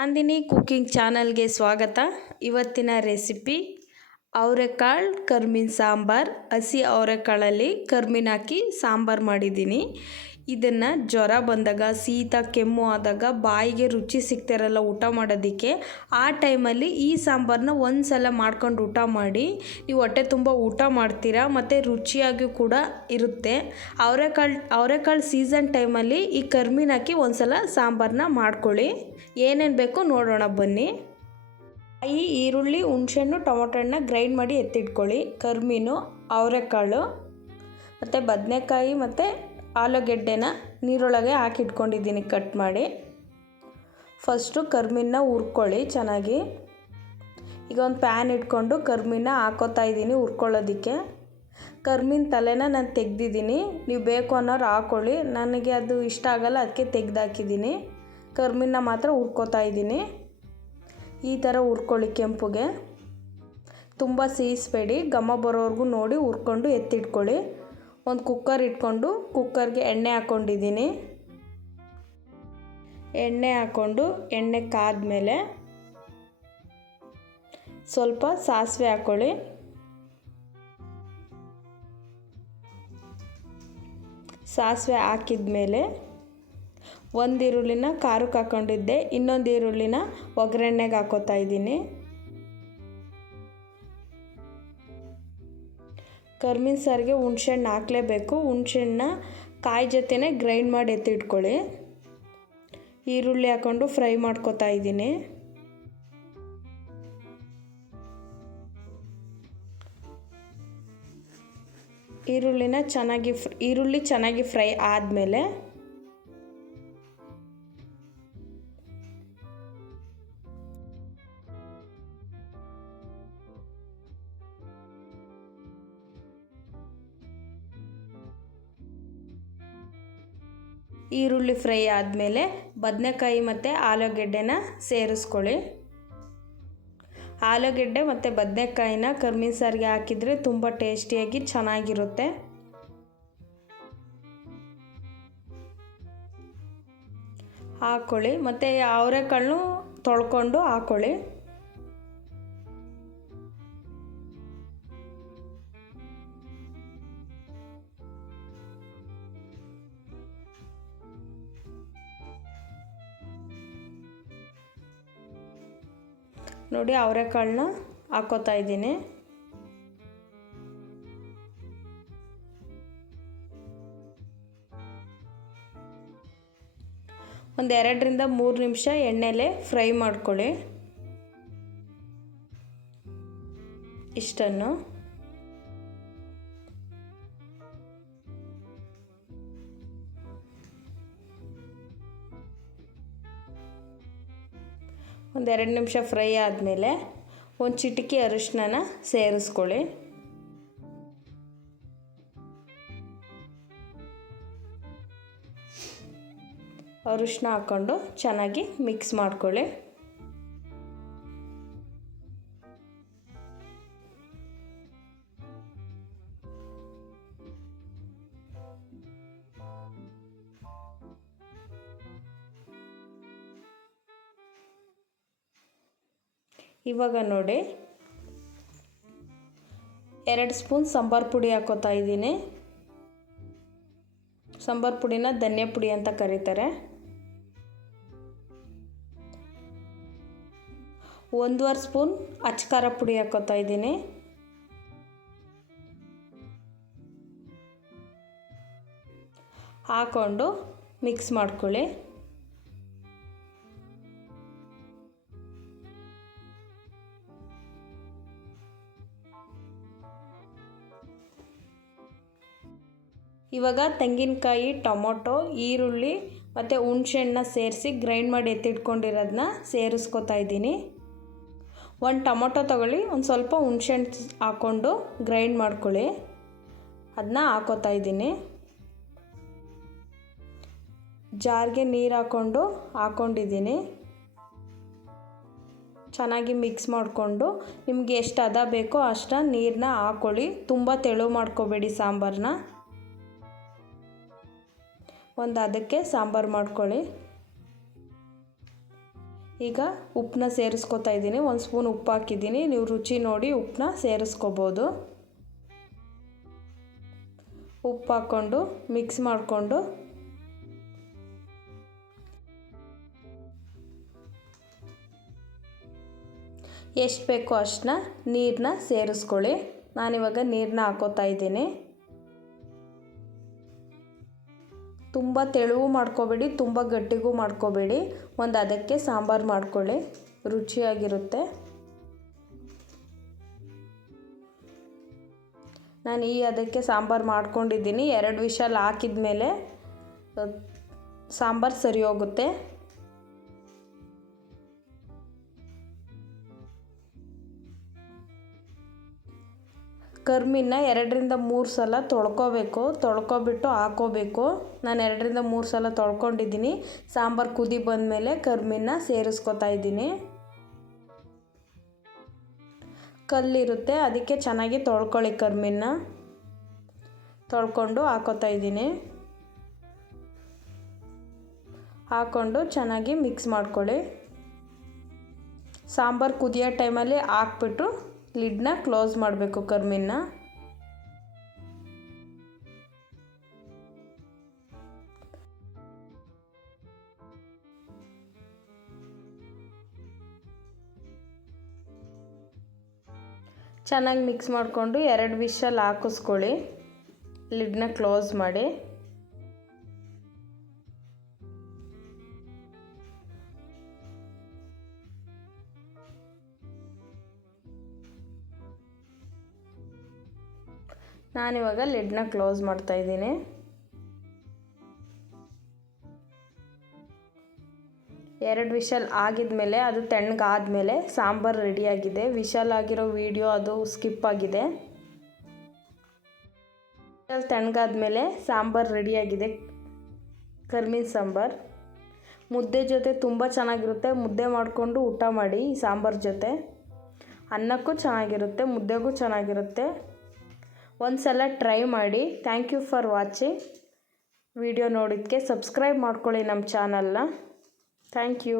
Nandini cooking ಚಾನಲ್ಗೆ ಸ್ವಾಗತ. ಇವತ್ತಿನ ರೆಸಿಪಿ ಅವರೆಕಾಳು ಕರ್ಮೀನು ಸಾಂಬಾರು. ಹಸಿ ಅವರೆಕಾಳಲ್ಲಿ ಕರ್ಮೀನು ಹಾಕಿ ಸಾಂಬಾರು ಮಾಡಿದ್ದೀನಿ. ಇದನ್ನು ಜ್ವರ ಬಂದಾಗ, ಶೀತ ಕೆಮ್ಮು ಆದಾಗ, ಬಾಯಿಗೆ ರುಚಿ ಸಿಗ್ತಿರಲ್ಲ ಊಟ ಮಾಡೋದಕ್ಕೆ, ಆ ಟೈಮಲ್ಲಿ ಈ ಸಾಂಬಾರನ್ನ ಒಂದು ಸಲ ಮಾಡ್ಕೊಂಡು ಊಟ ಮಾಡಿ. ನೀವು ಹೊಟ್ಟೆ ತುಂಬ ಊಟ ಮಾಡ್ತೀರಾ ಮತ್ತು ರುಚಿಯಾಗಿ ಕೂಡ ಇರುತ್ತೆ. ಅವರೆಕಾಳು ಸೀಸನ್ ಟೈಮಲ್ಲಿ ಈ ಕರ್ಮೀನು ಹಾಕಿ ಒಂದು ಸಲ ಸಾಂಬಾರನ್ನ ಮಾಡ್ಕೊಳ್ಳಿ. ಏನೇನು ಬೇಕು ನೋಡೋಣ ಬನ್ನಿ. ಈರುಳ್ಳಿ, ಹುಣಸೆಹಣ್ಣು, ಟೊಮೊಟೊ ಹಣ್ಣನ್ನ ಗ್ರೈಂಡ್ ಮಾಡಿ ಎತ್ತಿಟ್ಕೊಳ್ಳಿ. ಕರ್ಮೀನು, ಅವರೆಕಾಳು ಮತ್ತು ಬದನೆಕಾಯಿ ಮತ್ತು ಆಲೂಗೆಡ್ಡೆನ ನೀರೊಳಗೆ ಹಾಕಿಟ್ಕೊಂಡಿದ್ದೀನಿ ಕಟ್ ಮಾಡಿ. ಫಸ್ಟು ಕರ್ಮೀನನ್ನ ಹುರ್ಕೊಳ್ಳಿ ಚೆನ್ನಾಗಿ. ಈಗ ಒಂದು ಪ್ಯಾನ್ ಇಟ್ಕೊಂಡು ಕರ್ಮೀನ ಹಾಕೋತಾ ಇದ್ದೀನಿ ಹುರ್ಕೊಳ್ಳೋದಕ್ಕೆ. ಕರ್ಮೀನು ತಲೆನ ನಾನು ತೆಗ್ದಿದ್ದೀನಿ. ನೀವು ಬೇಕು ಅನ್ನೋರು ಹಾಕ್ಕೊಳ್ಳಿ. ನನಗೆ ಅದು ಇಷ್ಟ ಆಗಲ್ಲ, ಅದಕ್ಕೆ ತೆಗ್ದಾಕಿದ್ದೀನಿ. ಕರ್ಮೀನ ಮಾತ್ರ ಹುರ್ಕೋತಾ ಇದ್ದೀನಿ. ಈ ಥರ ಹುರ್ಕೊಳ್ಳಿ ಕೆಂಪುಗೆ. ತುಂಬ ಸೇರಿಸ್ಬೇಡಿ, ಘಮ ಬರೋವರೆಗೂ ನೋಡಿ ಹುರ್ಕೊಂಡು ಎತ್ತಿಟ್ಕೊಳ್ಳಿ. ಒಂದು ಕುಕ್ಕರ್ ಇಟ್ಕೊಂಡು ಕುಕ್ಕರ್ಗೆ ಎಣ್ಣೆ ಹಾಕ್ಕೊಂಡಿದ್ದೀನಿ. ಎಣ್ಣೆ ಹಾಕ್ಕೊಂಡು ಎಣ್ಣೆ ಕಾದ್ಮೇಲೆ ಸ್ವಲ್ಪ ಸಾಸಿವೆ ಹಾಕ್ಕೊಳ್ಳಿ. ಸಾಸಿವೆ ಹಾಕಿದ್ಮೇಲೆ ಒಂದು ಈರುಳ್ಳಿನ ಖಾರಕ್ಕೆ ಹಾಕ್ಕೊಂಡಿದ್ದೆ, ಇನ್ನೊಂದು ಈರುಳ್ಳಿನ ಒಗ್ಗರಣೆಗೆ ಹಾಕೋತಾ ಇದ್ದೀನಿ. ಕರ್ಮೀನು ಸಾರಿಗೆ ಹುಣಸೆಹಣ್ಣು ಹಾಕಲೇಬೇಕು. ಹುಣಸೆಹಣ್ಣನ್ನ ಕಾಯಿ ಜೊತೆನೇ ಗ್ರೈಂಡ್ ಮಾಡಿ ಎತ್ತಿಟ್ಕೊಳ್ಳಿ. ಈರುಳ್ಳಿ ಹಾಕ್ಕೊಂಡು ಫ್ರೈ ಮಾಡ್ಕೋತಾ ಇದ್ದೀನಿ. ಈರುಳ್ಳಿ ಚೆನ್ನಾಗಿ ಫ್ರೈ ಆದಮೇಲೆ ಬದನೆಕಾಯಿ ಮತ್ತು ಆಲೂಗೆಡ್ಡೆನ ಸೇರಿಸ್ಕೊಳ್ಳಿ. ಆಲೂಗೆಡ್ಡೆ ಮತ್ತು ಬದನೆಕಾಯಿನ ಕರ್ಮೀನು ಸಾರಿಗೆ ಹಾಕಿದರೆ ತುಂಬ ಟೇಸ್ಟಿಯಾಗಿ ಚೆನ್ನಾಗಿರುತ್ತೆ. ಹಾಕ್ಕೊಳ್ಳಿ ಮತ್ತು ಅವರೆಕಾಳನ್ನು ತೊಳ್ಕೊಂಡು ಹಾಕ್ಕೊಳ್ಳಿ. ನೋಡಿ ಅವರೆಕಾಳನ್ನ ಹಾಕೋತಾ ಇದ್ದೀನಿ. ಒಂದು 2-3 ನಿಮಿಷ ಎಣ್ಣೆಲೆ ಫ್ರೈ ಮಾಡ್ಕೊಳ್ಳಿ. ಇಷ್ಟನ್ನು ಒಂದು 2 ನಿಮಿಷ ಫ್ರೈ ಆದಮೇಲೆ ಒಂದು ಚಿಟಿಕೆ ಅರಿಶಿನ ಸೇರಿಸ್ಕೊಳ್ಳಿ. ಅರಿಶಿನ ಹಾಕ್ಕೊಂಡು ಚೆನ್ನಾಗಿ ಮಿಕ್ಸ್ ಮಾಡ್ಕೊಳ್ಳಿ. ಇವಾಗ ನೋಡಿ 2 ಸ್ಪೂನ್ ಸಾಂಬಾರು ಪುಡಿ ಹಾಕೋತಾ ಇದ್ದೀನಿ. ಸಾಂಬಾರು ಪುಡಿನ ಧನಿಯಾ ಪುಡಿ ಅಂತ ಕರೀತಾರೆ. 1.5 ಸ್ಪೂನ್ ಅಚ್ಚ ಪುಡಿ ಹಾಕೋತಾ ಇದ್ದೀನಿ. ಹಾಕ್ಕೊಂಡು ಮಿಕ್ಸ್ ಮಾಡ್ಕೊಳ್ಳಿ. ಇವಾಗ ತೆಂಗಿನಕಾಯಿ, ಟೊಮೊಟೊ, ಈರುಳ್ಳಿ ಮತ್ತು ಹುಣಸೆಹಣ್ಣನ್ನ ಸೇರಿಸಿ ಗ್ರೈಂಡ್ ಮಾಡಿ ಎತ್ತಿಟ್ಕೊಂಡಿರೋದನ್ನ ಸೇರಿಸ್ಕೊತಾ ಇದ್ದೀನಿ. ಒಂದು ಟೊಮೊಟೊ ತೊಗೊಳ್ಳಿ, ಒಂದು ಸ್ವಲ್ಪ ಹುಣಸೆಹಣ್ಣು ಹಾಕ್ಕೊಂಡು ಗ್ರೈಂಡ್ ಮಾಡ್ಕೊಳ್ಳಿ. ಅದನ್ನ ಹಾಕೋತಾ ಇದ್ದೀನಿ. ಜಾರ್ಗೆ ನೀರು ಹಾಕ್ಕೊಂಡಿದ್ದೀನಿ. ಚೆನ್ನಾಗಿ ಮಿಕ್ಸ್ ಮಾಡಿಕೊಂಡು ನಿಮಗೆ ಎಷ್ಟು ಹದ ಬೇಕೋ ಅಷ್ಟು ನೀರನ್ನ ಹಾಕ್ಕೊಳ್ಳಿ. ತುಂಬ ತೆಳು ಮಾಡ್ಕೋಬೇಡಿ ಸಾಂಬಾರನ್ನ. ಒಂದು ಅದಕ್ಕೆ ಸಾಂಬಾರು ಮಾಡ್ಕೊಳ್ಳಿ. ಈಗ ಉಪ್ಪನ್ನ ಸೇರಿಸ್ಕೊತಾ ಇದ್ದೀನಿ. 1 ಸ್ಪೂನ್ ಉಪ್ಪು ಹಾಕಿದ್ದೀನಿ. ನೀವು ರುಚಿ ನೋಡಿ ಉಪ್ಪನ್ನ ಸೇರಿಸ್ಕೋಬೋದು. ಉಪ್ಪು ಹಾಕ್ಕೊಂಡು ಮಿಕ್ಸ್ ಮಾಡಿಕೊಂಡು ಎಷ್ಟು ಬೇಕೋ ಅಷ್ಟನ್ನ ನೀರನ್ನ ಸೇರಿಸ್ಕೊಳ್ಳಿ. ನಾನಿವಾಗ ನೀರನ್ನ ಹಾಕೋತಾ ಇದ್ದೀನಿ. ತುಂಬ ತೆಳುವು ಮಾಡ್ಕೋಬೇಡಿ, ತುಂಬ ಗಟ್ಟಿಗೂ ಮಾಡ್ಕೋಬೇಡಿ. ಒಂದು ಅದಕ್ಕೆ ಸಾಂಬಾರು ಮಾಡ್ಕೊಳ್ಳಿ, ರುಚಿಯಾಗಿರುತ್ತೆ. ನಾನು ಅದಕ್ಕೆ ಸಾಂಬಾರು ಮಾಡ್ಕೊಂಡಿದ್ದೀನಿ. 2 ವಿಷಲ್ ಹಾಕಿದ ಮೇಲೆ ಸಾಂಬಾರು ಸರಿ ಹೋಗುತ್ತೆ. ಕರ್ಮೀನ 2ರಿಂದ 3 ಸಲ ತೊಳ್ಕೊಬೇಕು. ತೊಳ್ಕೊಬಿಟ್ಟು ಹಾಕೋಬೇಕು. ನಾನು 2ರಿಂದ 3 ಸಲ ತೊಳ್ಕೊಂಡಿದ್ದೀನಿ. ಸಾಂಬಾರು ಕುದಿ ಬಂದಮೇಲೆ ಕರ್ಮೀನ ಸೇರಿಸ್ಕೊತಾ ಇದ್ದೀನಿ. ಕಲ್ಲಿರುತ್ತೆ, ಅದಕ್ಕೆ ಚೆನ್ನಾಗಿ ತೊಳ್ಕೊಳ್ಳಿ. ಕರ್ಮೀನ ತೊಳ್ಕೊಂಡು ಹಾಕೋತಾ ಇದ್ದೀನಿ. ಹಾಕ್ಕೊಂಡು ಚೆನ್ನಾಗಿ ಮಿಕ್ಸ್ ಮಾಡ್ಕೊಳ್ಳಿ. ಸಾಂಬಾರು ಕುದಿಯೋ ಟೈಮಲ್ಲಿ ಹಾಕ್ಬಿಟ್ಟು ಲಿಡ್ನ ಕ್ಲೋಸ್ ಮಾಡಬೇಕು. ಕರ್ಮೀನ ಚೆನ್ನಾಗಿ ಮಿಕ್ಸ್ ಮಾಡಿಕೊಂಡು 2 ವಿಷಲ್ ಹಾಕಿಸ್ಕೊಳ್ಳಿ. ಲಿಡ್ನ ಕ್ಲೋಸ್ ಮಾಡಿ. ನಾನಿವಾಗ ಲಿಡ್ನ ಕ್ಲೋಸ್ ಮಾಡ್ತಾ ಇದ್ದೀನಿ. 2 ವಿಷಲ್ ಆಗಿದ್ಮೇಲೆ ಅದು ತಣ್ಣಗಾದ್ಮೇಲೆ ಸಾಂಬಾರು ರೆಡಿಯಾಗಿದೆ. ವಿಷಲ್ ಆಗಿರೋ ವಿಡಿಯೋ ಅದು ಸ್ಕಿಪ್ ಆಗಿದೆ. ತಣ್ಣಗಾದ್ಮೇಲೆ ಸಾಂಬಾರು ರೆಡಿಯಾಗಿದೆ. ಕರ್ಮೀನ್ ಸಾಂಬಾರು ಮುದ್ದೆ ಜೊತೆ ತುಂಬ ಚೆನ್ನಾಗಿರುತ್ತೆ. ಮುದ್ದೆ ಮಾಡಿಕೊಂಡು ಊಟ ಮಾಡಿ ಈ ಸಾಂಬಾರು ಜೊತೆ. ಅನ್ನಕ್ಕೂ ಚೆನ್ನಾಗಿರುತ್ತೆ, ಮುದ್ದೆಗೂ ಚೆನ್ನಾಗಿರುತ್ತೆ. ಒಂದು ಸಲ ಟ್ರೈ ಮಾಡಿ. Thank you for watching. Video ನೋಡಿದ್ದಕ್ಕೆ ಸಬ್ಸ್ಕ್ರೈಬ್ ಮಾಡ್ಕೊಳ್ಳಿ ನಮ್ಮ ಚಾನಲ್ನ. Thank you.